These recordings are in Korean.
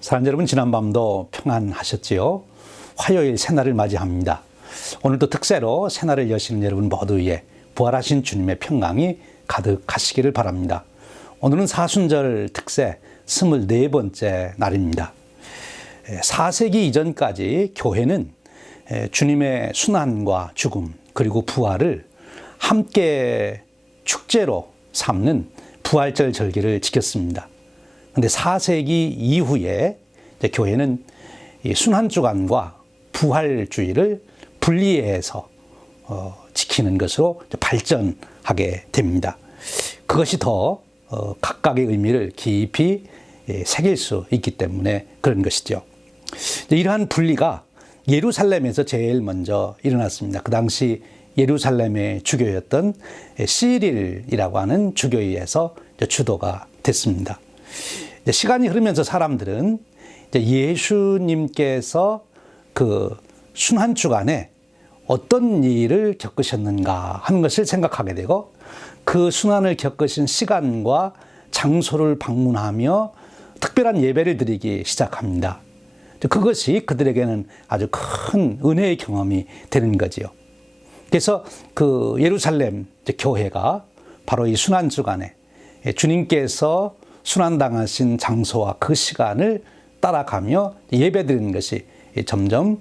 사랑하는 여러분, 지난밤도 평안하셨지요? 화요일 새날을 맞이합니다. 오늘도 특세로 새날을 여시는 여러분 모두에 부활하신 주님의 평강이 가득하시기를 바랍니다. 오늘은 사순절 특세 24번째 날입니다. 4세기 이전까지 교회는 주님의 순환과 죽음 그리고 부활을 함께 축제로 삼는 부활절 절기를 지켰습니다. 그런데 4세기 이후에 교회는 이 순환주간과 부활주의를 분리해서 지키는 것으로 발전하게 됩니다. 그것이 더 각각의 의미를 깊이 새길 수 있기 때문에 그런 것이죠. 이러한 분리가 예루살렘에서 제일 먼저 일어났습니다. 그 당시 예루살렘의 주교였던 시릴이라고 하는 주교에서 주도가 됐습니다. 시간이 흐르면서 사람들은 예수님께서 그 순환주간에 어떤 일을 겪으셨는가 하는 것을 생각하게 되고, 그 순환을 겪으신 시간과 장소를 방문하며 특별한 예배를 드리기 시작합니다. 그것이 그들에게는 아주 큰 은혜의 경험이 되는 거지요. 그래서 그 예루살렘 교회가 바로 이 순환주간에 주님께서 순환당하신 장소와 그 시간을 따라가며 예배드리는 것이 점점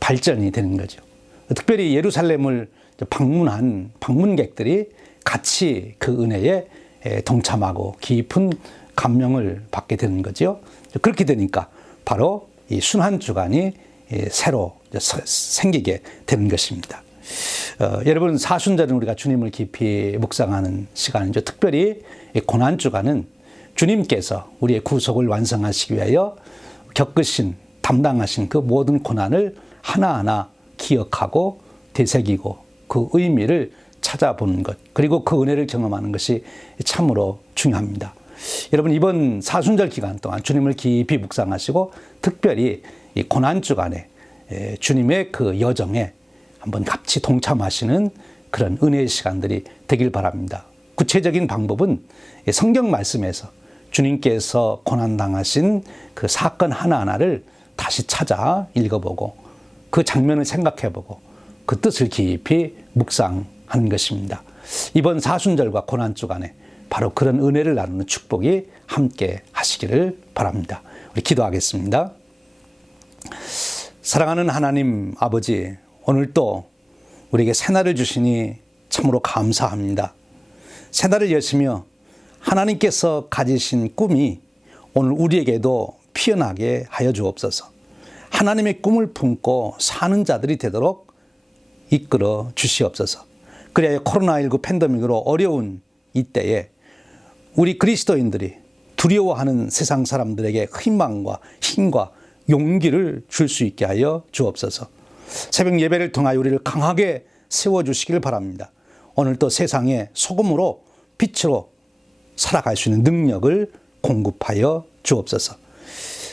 발전이 되는 거죠. 특별히 예루살렘을 방문한 방문객들이 같이 그 은혜에 동참하고 깊은 감명을 받게 되는 거죠. 그렇게 되니까 바로 이 순환주간이 새로 생기게 되는 것입니다. 여러분, 사순절은 우리가 주님을 깊이 묵상하는 시간이죠. 특별히 고난주간은 주님께서 우리의 구속을 완성하시기 위하여 겪으신, 담당하신 그 모든 고난을 하나하나 기억하고 되새기고 그 의미를 찾아보는 것, 그리고 그 은혜를 경험하는 것이 참으로 중요합니다. 여러분, 이번 사순절 기간 동안 주님을 깊이 묵상하시고 특별히 이 고난주간에 주님의 그 여정에 한번 같이 동참하시는 그런 은혜의 시간들이 되길 바랍니다. 구체적인 방법은 성경 말씀에서 주님께서 고난당하신 그 사건 하나하나를 다시 찾아 읽어보고 그 장면을 생각해보고 그 뜻을 깊이 묵상하는 것입니다. 이번 사순절과 고난주간에 바로 그런 은혜를 나누는 축복이 함께 하시기를 바랍니다. 우리 기도하겠습니다. 사랑하는 하나님 아버지, 오늘 또 우리에게 새날을 주시니 참으로 감사합니다. 새날을 여시며 하나님께서 가지신 꿈이 오늘 우리에게도 피어나게 하여 주옵소서. 하나님의 꿈을 품고 사는 자들이 되도록 이끌어 주시옵소서. 그래야 코로나19 팬데믹으로 어려운 이때에 우리 그리스도인들이 두려워하는 세상 사람들에게 희망과 힘과 용기를 줄 수 있게 하여 주옵소서. 새벽 예배를 통하여 우리를 강하게 세워주시길 바랍니다. 오늘 또 세상에 소금으로 빛으로 살아갈 수 있는 능력을 공급하여 주옵소서.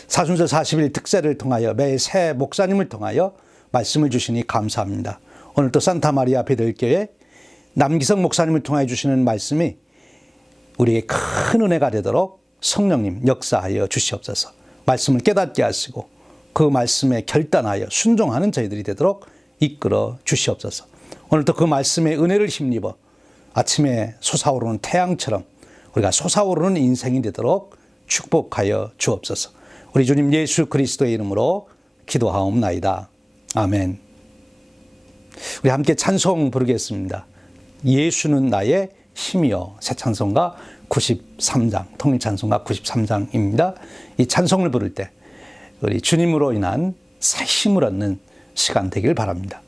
사순절 40일 특세를 통하여 매일 새 목사님을 통하여 말씀을 주시니 감사합니다. 오늘 또 산타마리아 베들교회 남기성 목사님을 통하여 주시는 말씀이 우리에게 큰 은혜가 되도록 성령님 역사하여 주시옵소서. 말씀을 깨닫게 하시고 그 말씀에 결단하여 순종하는 저희들이 되도록 이끌어 주시옵소서. 오늘도 그 말씀의 은혜를 힘입어 아침에 솟아오르는 태양처럼 우리가 솟아오르는 인생이 되도록 축복하여 주옵소서. 우리 주님 예수 그리스도의 이름으로 기도하옵나이다. 아멘. 우리 함께 찬송 부르겠습니다. 예수는 나의 힘이여. 새 찬송가 93장, 통일찬송가 93장입니다. 이 찬송을 부를 때 우리 주님으로 인한 새 힘을 얻는 시간 되길 바랍니다.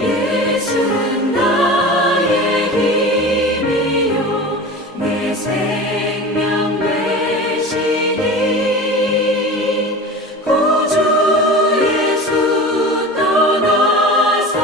예수는 나의 힘이요 내 생명 되시니 구주 예수 떠나서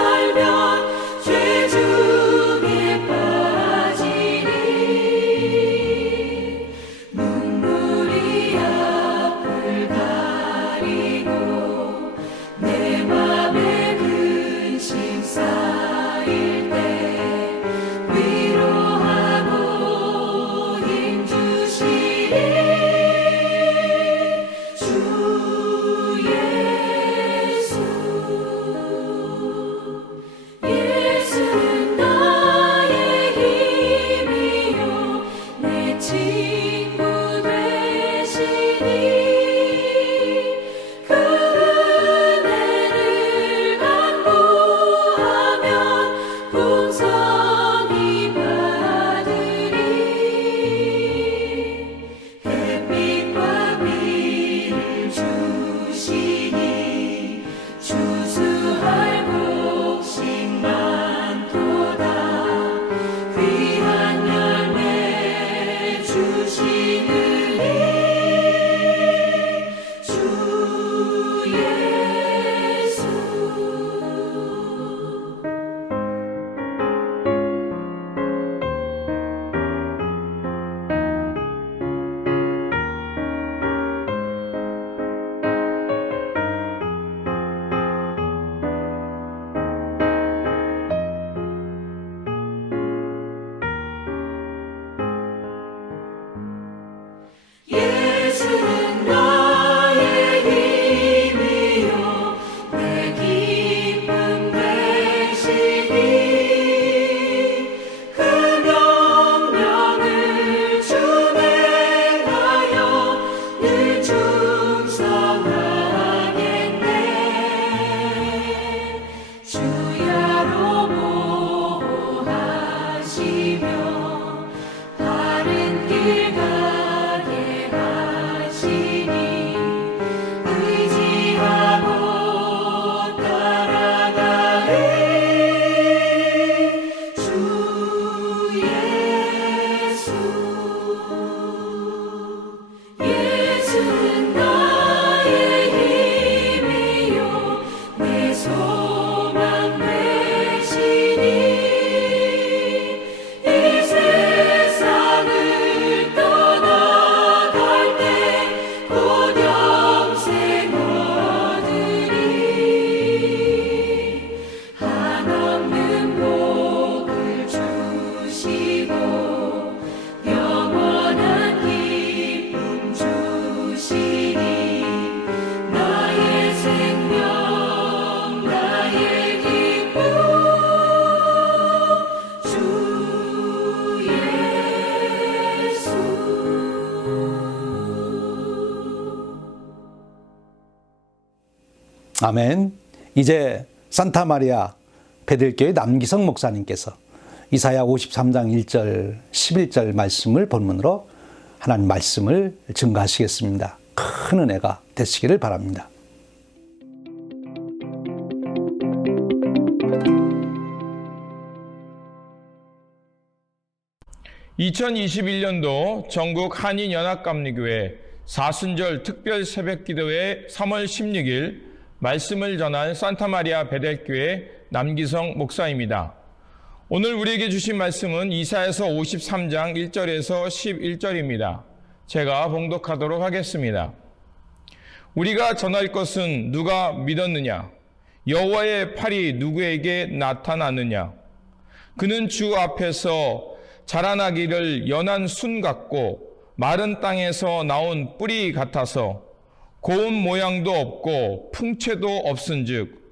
아멘. 이제 산타마리아 베들교회 남기성 목사님께서 이사야 53장 1절 11절 말씀을 본문으로 하나님 말씀을 증거하시겠습니다. 큰 은혜가 되시기를 바랍니다. 2021년도 전국 한인연합감리교회 사순절 특별 새벽기도회 3월 16일 말씀을 전한 산타마리아 베델교회 남기성 목사입니다. 오늘 우리에게 주신 말씀은 이사야서 53장 1절에서 11절입니다. 제가 봉독하도록 하겠습니다. 우리가 전할 것은 누가 믿었느냐? 여호와의 팔이 누구에게 나타났느냐? 그는 주 앞에서 자라나기를 연한 순 같고 마른 땅에서 나온 뿌리 같아서 고운 모양도 없고 풍채도 없은즉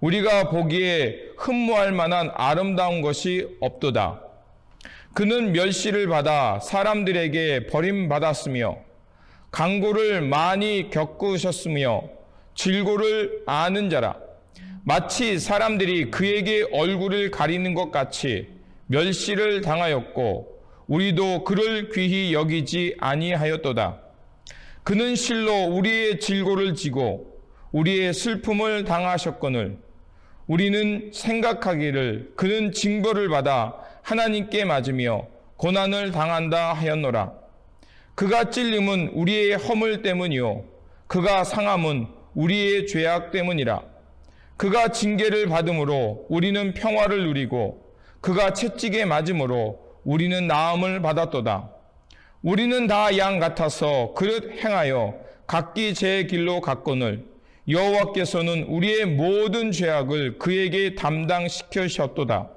우리가 보기에 흠모할 만한 아름다운 것이 없도다. 그는 멸시를 받아 사람들에게 버림받았으며 강고를 많이 겪으셨으며 질고를 아는 자라. 마치 사람들이 그에게 얼굴을 가리는 것 같이 멸시를 당하였고 우리도 그를 귀히 여기지 아니하였도다. 그는 실로 우리의 질고를 지고 우리의 슬픔을 당하셨거늘 우리는 생각하기를 그는 징벌을 받아 하나님께 맞으며 고난을 당한다 하였노라. 그가 찔림은 우리의 허물 때문이요 그가 상함은 우리의 죄악 때문이라. 그가 징계를 받음으로 우리는 평화를 누리고 그가 채찍에 맞음으로 우리는 나음을 받았도다. 우리는 다 양 같아서 그릇 행하여 각기 제 길로 갔거늘 여호와께서는 우리의 모든 죄악을 그에게 담당시키셨도다.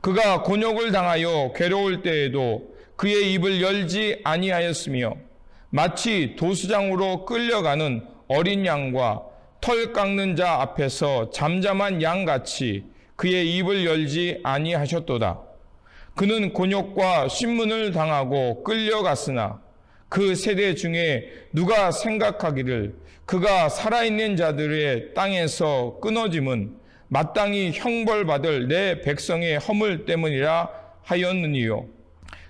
그가 곤욕을 당하여 괴로울 때에도 그의 입을 열지 아니하였으며 마치 도수장으로 끌려가는 어린 양과 털 깎는 자 앞에서 잠잠한 양같이 그의 입을 열지 아니하셨도다. 그는 곤욕과 신문을 당하고 끌려갔으나 그 세대 중에 누가 생각하기를 그가 살아있는 자들의 땅에서 끊어짐은 마땅히 형벌받을 내 백성의 허물 때문이라 하였느니요.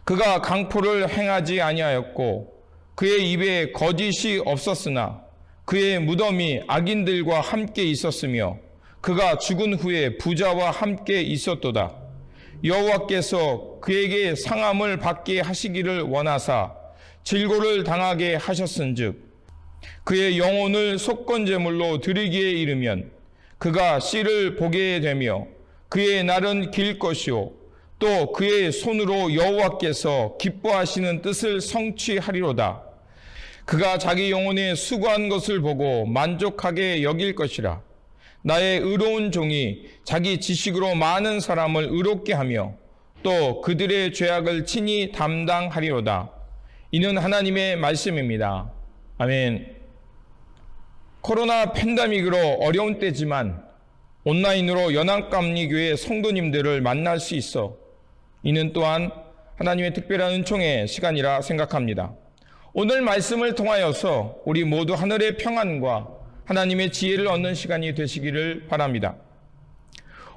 그가 강포를 행하지 아니하였고 그의 입에 거짓이 없었으나 그의 무덤이 악인들과 함께 있었으며 그가 죽은 후에 부자와 함께 있었도다. 여호와께서 그에게 상함을 받게 하시기를 원하사 질고를 당하게 하셨은즉 그의 영혼을 속건제물로 드리기에 이르면 그가 씨를 보게 되며 그의 날은 길 것이요 또 그의 손으로 여호와께서 기뻐하시는 뜻을 성취하리로다. 그가 자기 영혼에 수고한 것을 보고 만족하게 여길 것이라. 나의 의로운 종이 자기 지식으로 많은 사람을 의롭게 하며 또 그들의 죄악을 친히 담당하리로다. 이는 하나님의 말씀입니다. 아멘. 코로나 팬데믹으로 어려운 때지만 온라인으로 연합감리교회 성도님들을 만날 수 있어 이는 또한 하나님의 특별한 은총의 시간이라 생각합니다. 오늘 말씀을 통하여서 우리 모두 하늘의 평안과 하나님의 지혜를 얻는 시간이 되시기를 바랍니다.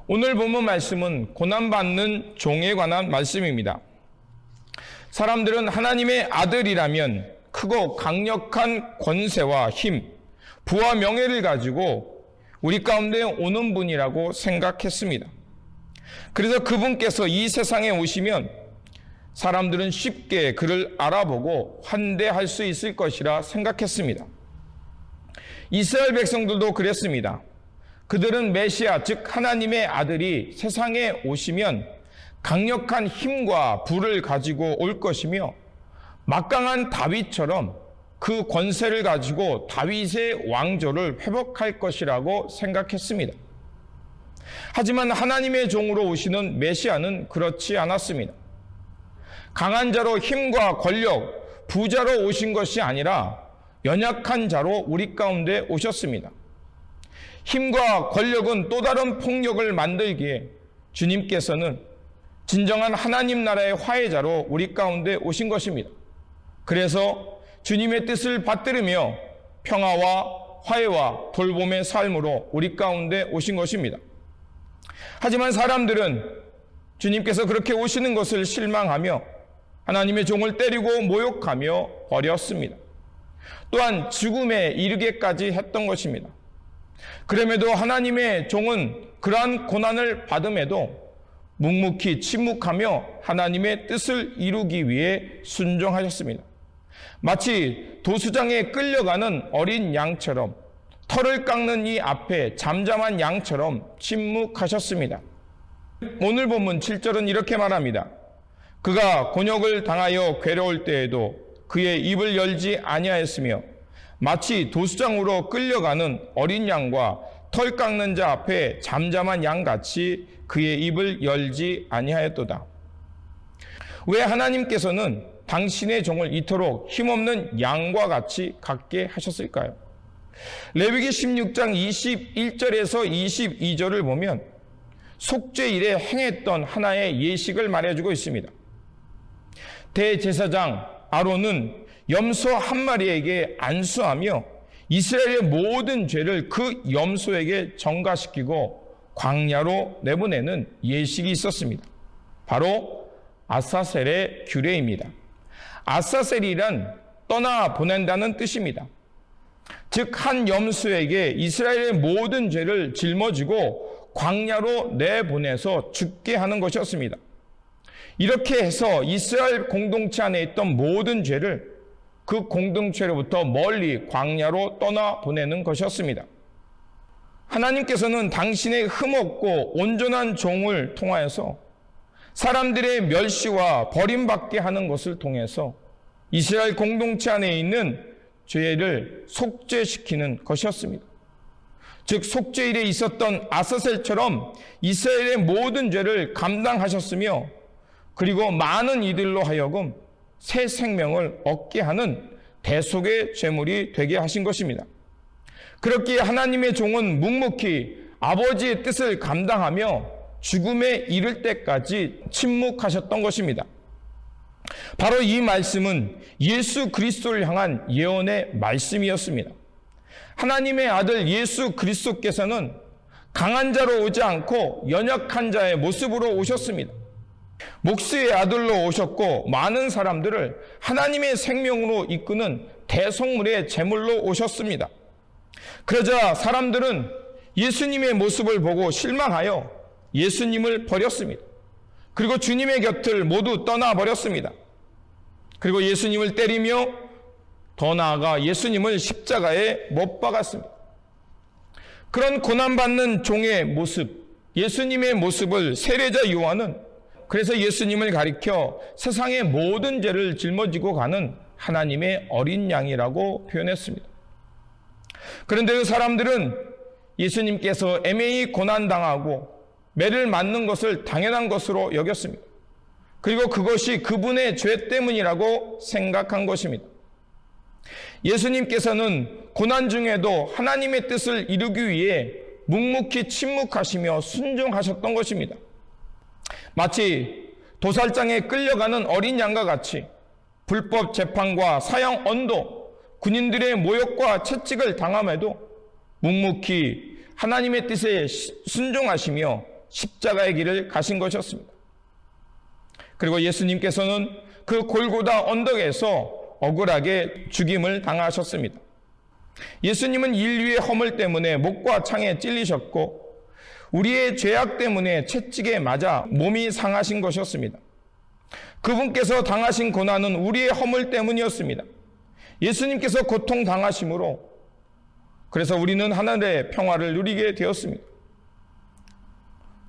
오늘 본문 말씀은 고난받는 종에 관한 말씀입니다. 사람들은 하나님의 아들이라면 크고 강력한 권세와 힘, 부와 명예를 가지고 우리 가운데 오는 분이라고 생각했습니다. 그래서 그분께서 이 세상에 오시면 사람들은 쉽게 그를 알아보고 환대할 수 있을 것이라 생각했습니다. 이스라엘 백성들도 그랬습니다. 그들은 메시아, 즉 하나님의 아들이 세상에 오시면 강력한 힘과 부를 가지고 올 것이며 막강한 다윗처럼 그 권세를 가지고 다윗의 왕조를 회복할 것이라고 생각했습니다. 하지만 하나님의 종으로 오시는 메시아는 그렇지 않았습니다. 강한 자로 힘과 권력, 부자로 오신 것이 아니라 연약한 자로 우리 가운데 오셨습니다. 힘과 권력은 또 다른 폭력을 만들기에 주님께서는 진정한 하나님 나라의 화해자로 우리 가운데 오신 것입니다. 그래서 주님의 뜻을 받들으며 평화와 화해와 돌봄의 삶으로 우리 가운데 오신 것입니다. 하지만 사람들은 주님께서 그렇게 오시는 것을 실망하며 하나님의 종을 때리고 모욕하며 버렸습니다. 또한 죽음에 이르게까지 했던 것입니다. 그럼에도 하나님의 종은 그러한 고난을 받음에도 묵묵히 침묵하며 하나님의 뜻을 이루기 위해 순종하셨습니다. 마치 도수장에 끌려가는 어린 양처럼, 털을 깎는 이 앞에 잠잠한 양처럼 침묵하셨습니다. 오늘 본문 7절은 이렇게 말합니다. 그가 곤욕을 당하여 괴로울 때에도 그의 입을 열지 아니하였으며 마치 도수장으로 끌려가는 어린 양과 털 깎는 자 앞에 잠잠한 양같이 그의 입을 열지 아니하였도다. 왜 하나님께서는 당신의 종을 이토록 힘없는 양과 같이 갖게 하셨을까요? 레위기 16장 21절에서 22절을 보면 속죄일에 행했던 하나의 예식을 말해주고 있습니다. 대제사장 아론은 염소 한 마리에게 안수하며 이스라엘의 모든 죄를 그 염소에게 전가시키고 광야로 내보내는 예식이 있었습니다. 바로 아사셀의 규례입니다. 아사셀이란 떠나 보낸다는 뜻입니다. 즉 한 염소에게 이스라엘의 모든 죄를 짊어지고 광야로 내보내서 죽게 하는 것이었습니다. 이렇게 해서 이스라엘 공동체 안에 있던 모든 죄를 그 공동체로부터 멀리 광야로 떠나 보내는 것이었습니다. 하나님께서는 당신의 흠없고 온전한 종을 통하여서 사람들의 멸시와 버림받게 하는 것을 통해서 이스라엘 공동체 안에 있는 죄를 속죄시키는 것이었습니다. 즉 속죄일에 있었던 아사셀처럼 이스라엘의 모든 죄를 감당하셨으며 그리고 많은 이들로 하여금 새 생명을 얻게 하는 대속의 제물이 되게 하신 것입니다. 그렇기에 하나님의 종은 묵묵히 아버지의 뜻을 감당하며 죽음에 이를 때까지 침묵하셨던 것입니다. 바로 이 말씀은 예수 그리스도를 향한 예언의 말씀이었습니다. 하나님의 아들 예수 그리스도께서는 강한 자로 오지 않고 연약한 자의 모습으로 오셨습니다. 목수의 아들로 오셨고 많은 사람들을 하나님의 생명으로 이끄는 대속물의 제물로 오셨습니다. 그러자 사람들은 예수님의 모습을 보고 실망하여 예수님을 버렸습니다. 그리고 주님의 곁을 모두 떠나버렸습니다. 그리고 예수님을 때리며 더 나아가 예수님을 십자가에 못 박았습니다. 그런 고난받는 종의 모습, 예수님의 모습을 세례자 요한은 그래서 예수님을 가리켜 세상의 모든 죄를 짊어지고 가는 하나님의 어린 양이라고 표현했습니다. 그런데 그 사람들은 예수님께서 애매히 고난당하고 매를 맞는 것을 당연한 것으로 여겼습니다. 그리고 그것이 그분의 죄 때문이라고 생각한 것입니다. 예수님께서는 고난 중에도 하나님의 뜻을 이루기 위해 묵묵히 침묵하시며 순종하셨던 것입니다. 마치 도살장에 끌려가는 어린 양과 같이 불법 재판과 사형 언도, 군인들의 모욕과 채찍을 당함에도 묵묵히 하나님의 뜻에 순종하시며 십자가의 길을 가신 것이었습니다. 그리고 예수님께서는 그 골고다 언덕에서 억울하게 죽임을 당하셨습니다. 예수님은 인류의 허물 때문에 목과 창에 찔리셨고 우리의 죄악 때문에 채찍에 맞아 몸이 상하신 것이었습니다. 그분께서 당하신 고난은 우리의 허물 때문이었습니다. 예수님께서 고통당하심으로 그래서 우리는 하늘의 평화를 누리게 되었습니다.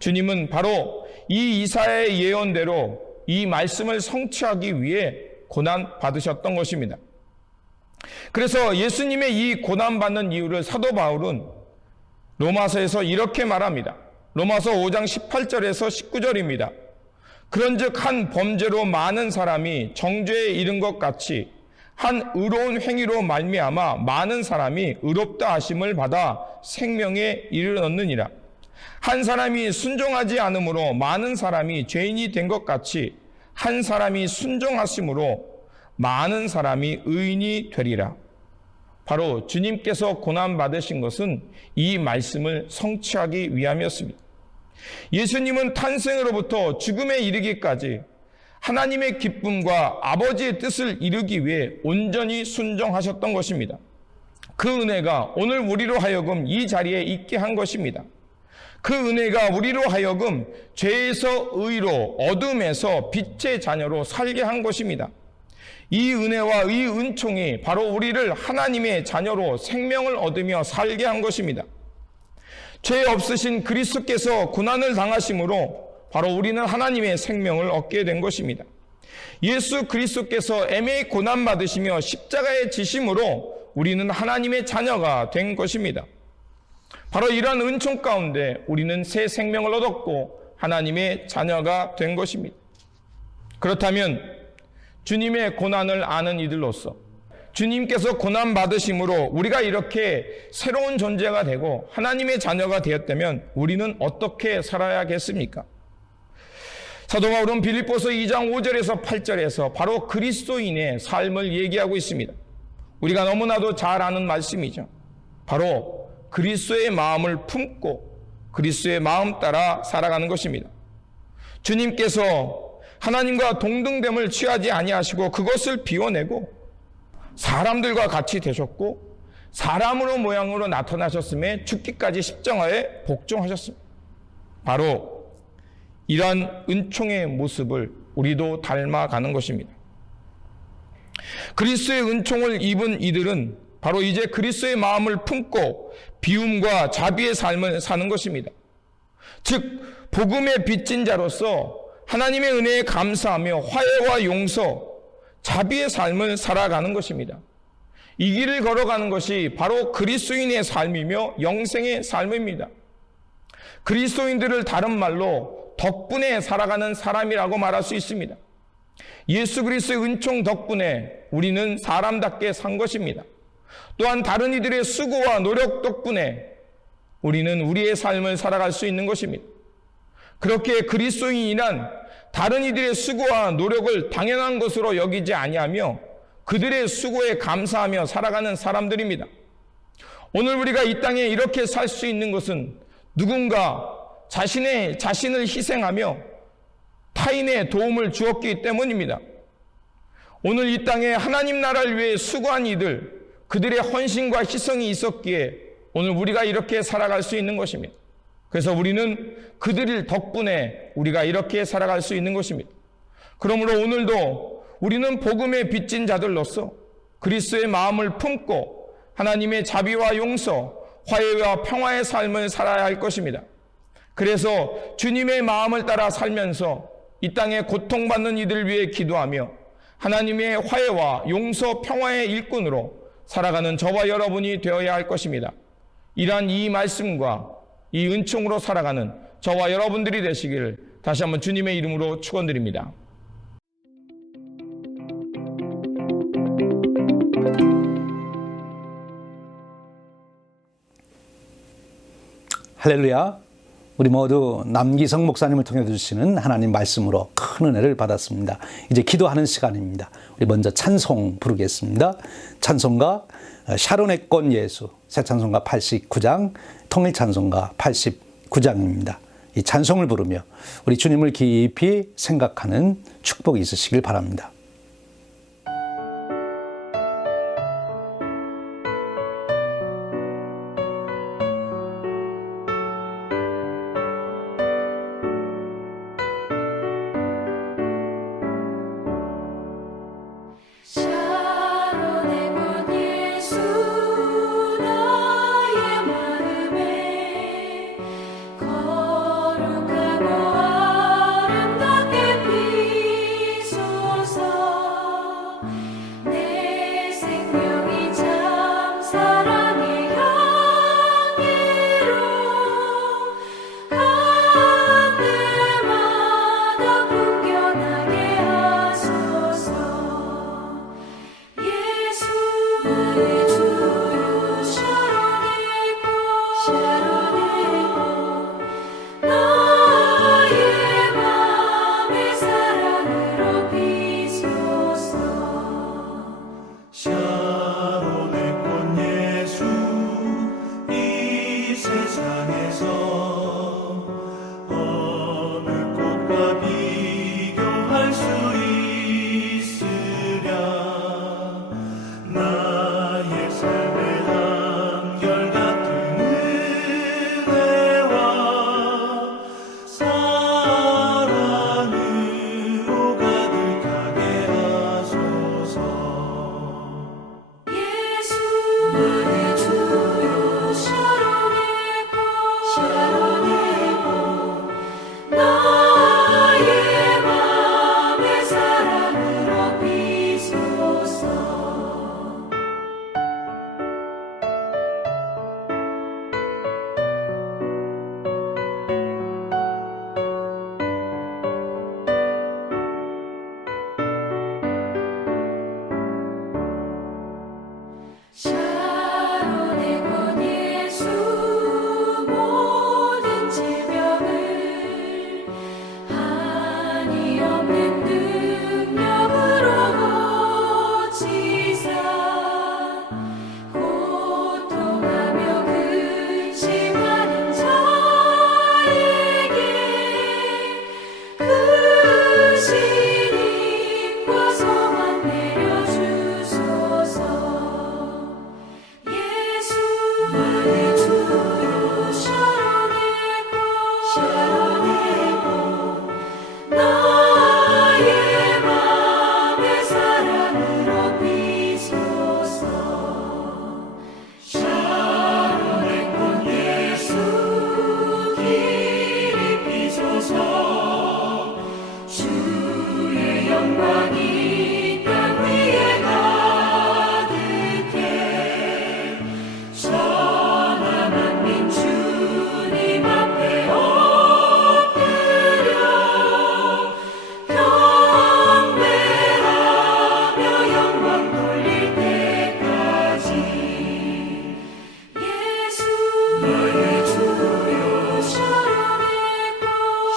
주님은 바로 이 이사야의 예언대로 이 말씀을 성취하기 위해 고난 받으셨던 것입니다. 그래서 예수님의 이 고난받는 이유를 사도 바울은 로마서에서 이렇게 말합니다. 로마서 5장 18절에서 19절입니다. 그런즉 한 범죄로 많은 사람이 정죄에 이른 것 같이 한 의로운 행위로 말미암아 많은 사람이 의롭다 하심을 받아 생명에 이르렀느니라. 한 사람이 순종하지 않으므로 많은 사람이 죄인이 된 것 같이 한 사람이 순종하심으로 많은 사람이 의인이 되리라. 바로 주님께서 고난받으신 것은 이 말씀을 성취하기 위함이었습니다. 예수님은 탄생으로부터 죽음에 이르기까지 하나님의 기쁨과 아버지의 뜻을 이루기 위해 온전히 순종하셨던 것입니다. 그 은혜가 오늘 우리로 하여금 이 자리에 있게 한 것입니다. 그 은혜가 우리로 하여금 죄에서 의로, 어둠에서 빛의 자녀로 살게 한 것입니다. 이 은혜와 이 은총이 바로 우리를 하나님의 자녀로 생명을 얻으며 살게 한 것입니다. 죄 없으신 그리스도께서 고난을 당하심으로 바로 우리는 하나님의 생명을 얻게 된 것입니다. 예수 그리스도께서 애매히 고난받으시며 십자가에 지심으로 우리는 하나님의 자녀가 된 것입니다. 바로 이러한 은총 가운데 우리는 새 생명을 얻었고 하나님의 자녀가 된 것입니다. 그렇다면 주님의 고난을 아는 이들로서 주님께서 고난받으심으로 우리가 이렇게 새로운 존재가 되고 하나님의 자녀가 되었다면 우리는 어떻게 살아야겠습니까? 사도 바울은 빌립보서 2장 5절에서 8절에서 바로 그리스도인의 삶을 얘기하고 있습니다. 우리가 너무나도 잘 아는 말씀이죠. 바로 그리스도의 마음을 품고 그리스도의 마음 따라 살아가는 것입니다. 주님께서 하나님과 동등됨을 취하지 아니하시고 그것을 비워내고 사람들과 같이 되셨고 사람으로 모양으로 나타나셨음에 죽기까지 십자가에 복종하셨습니다. 바로 이러한 은총의 모습을 우리도 닮아가는 것입니다. 그리스도의 은총을 입은 이들은 바로 이제 그리스도의 마음을 품고 비움과 자비의 삶을 사는 것입니다. 즉 복음의 빚진 자로서 하나님의 은혜에 감사하며 화해와 용서, 자비의 삶을 살아가는 것입니다. 이 길을 걸어가는 것이 바로 그리스도인의 삶이며 영생의 삶입니다. 그리스도인들을 다른 말로 덕분에 살아가는 사람이라고 말할 수 있습니다. 예수 그리스도의 은총 덕분에 우리는 사람답게 산 것입니다. 또한 다른 이들의 수고와 노력 덕분에 우리는 우리의 삶을 살아갈 수 있는 것입니다. 그렇게 그리스도인이란 다른 이들의 수고와 노력을 당연한 것으로 여기지 아니하며 그들의 수고에 감사하며 살아가는 사람들입니다. 오늘 우리가 이 땅에 이렇게 살 수 있는 것은 누군가 자신을 희생하며 타인의 도움을 주었기 때문입니다. 오늘 이 땅에 하나님 나라를 위해 수고한 이들, 그들의 헌신과 희생이 있었기에 오늘 우리가 이렇게 살아갈 수 있는 것입니다. 그래서 우리는 그들 덕분에 우리가 이렇게 살아갈 수 있는 것입니다. 그러므로 오늘도 우리는 복음의 빚진 자들로서 그리스도의 마음을 품고 하나님의 자비와 용서, 화해와 평화의 삶을 살아야 할 것입니다. 그래서 주님의 마음을 따라 살면서 이 땅에 고통받는 이들을 위해 기도하며 하나님의 화해와 용서, 평화의 일꾼으로 살아가는 저와 여러분이 되어야 할 것입니다. 이러한 이 말씀과 이 은총으로 살아가는 저와 여러분들이 되시기를 다시 한번 주님의 이름으로 축원드립니다. 할렐루야. 우리 모두 남기성 목사님을 통해 주시는 하나님 말씀으로 큰 은혜를 받았습니다. 이제 기도하는 시간입니다. 우리 먼저 찬송 부르겠습니다. 찬송가 샤론의 꽃 예수, 새 찬송가 89장, 통일 찬송가 89장입니다. 이 찬송을 부르며 우리 주님을 깊이 생각하는 축복이 있으시길 바랍니다. 샤론의 꽃 예수 나의 마음에 거룩하고 아름답게 피소서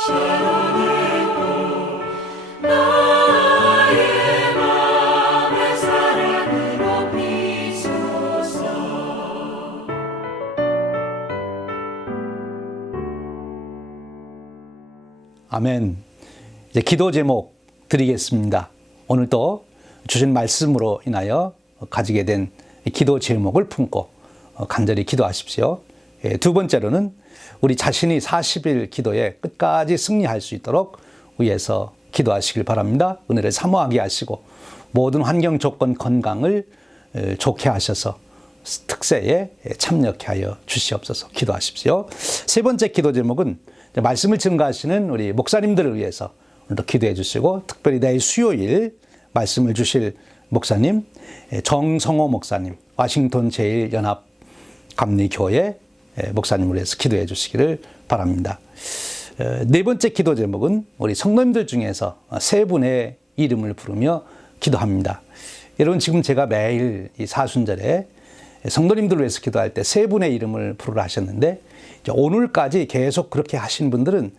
채워내고 나의 맘을 사랑으로 비추소서. 아멘. 이제 기도 제목 드리겠습니다. 오늘 또 주신 말씀으로 인하여 가지게 된 기도 제목을 품고 간절히 기도하십시오. 두 번째로는 우리 자신이 40일 기도에 끝까지 승리할 수 있도록 위해서 기도하시길 바랍니다. 은혜를 사모하게 하시고 모든 환경 조건 건강을 좋게 하셔서 특세에 참여케 하여 주시옵소서. 기도하십시오. 세 번째 기도 제목은 말씀을 증거하시는 우리 목사님들을 위해서 오늘도 기도해 주시고, 특별히 내일 수요일 말씀을 주실 목사님 정성호 목사님, 워싱턴 제1연합감리교회 목사님을 위해서 기도해 주시기를 바랍니다. 네 번째 기도 제목은 우리 성도님들 중에서 세 분의 이름을 부르며 기도합니다. 여러분, 지금 제가 매일 이 사순절에 성도님들을 위해서 기도할 때 세 분의 이름을 부르라 하셨는데, 오늘까지 계속 그렇게 하신 분들은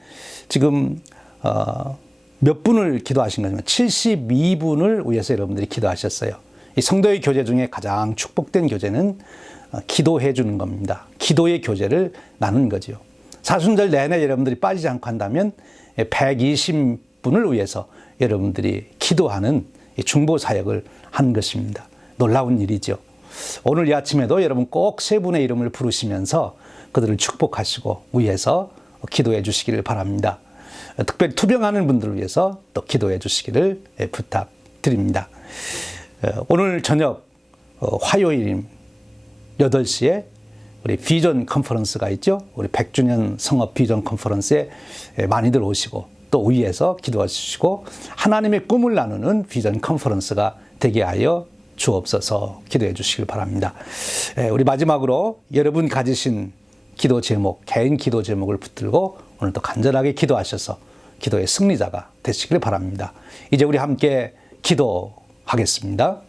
지금 몇 분을 기도하신 거냐면 72분을 위해서 여러분들이 기도하셨어요. 이 성도의 교제 중에 가장 축복된 교제는 기도해 주는 겁니다. 기도의 교제를 나누는 거죠. 사순절 내내 여러분들이 빠지지 않고 한다면 120분을 위해서 여러분들이 기도하는 중보 사역을 한 것입니다. 놀라운 일이죠. 오늘 이 아침에도 여러분 꼭 세 분의 이름을 부르시면서 그들을 축복하시고 위해서 기도해 주시기를 바랍니다. 특별히 투병하는 분들을 위해서 또 기도해 주시기를 부탁드립니다. 오늘 저녁 화요일 8시에 우리 비전 컨퍼런스가 있죠. 우리 100주년 성업 비전 컨퍼런스에 많이들 오시고 또 위에서 기도해 주시고 하나님의 꿈을 나누는 비전 컨퍼런스가 되게 하여 주옵소서. 기도해 주시길 바랍니다. 우리 마지막으로 여러분 가지신 기도 제목, 개인 기도 제목을 붙들고 오늘도 간절하게 기도하셔서 기도의 승리자가 되시길 바랍니다. 이제 우리 함께 기도하겠습니다.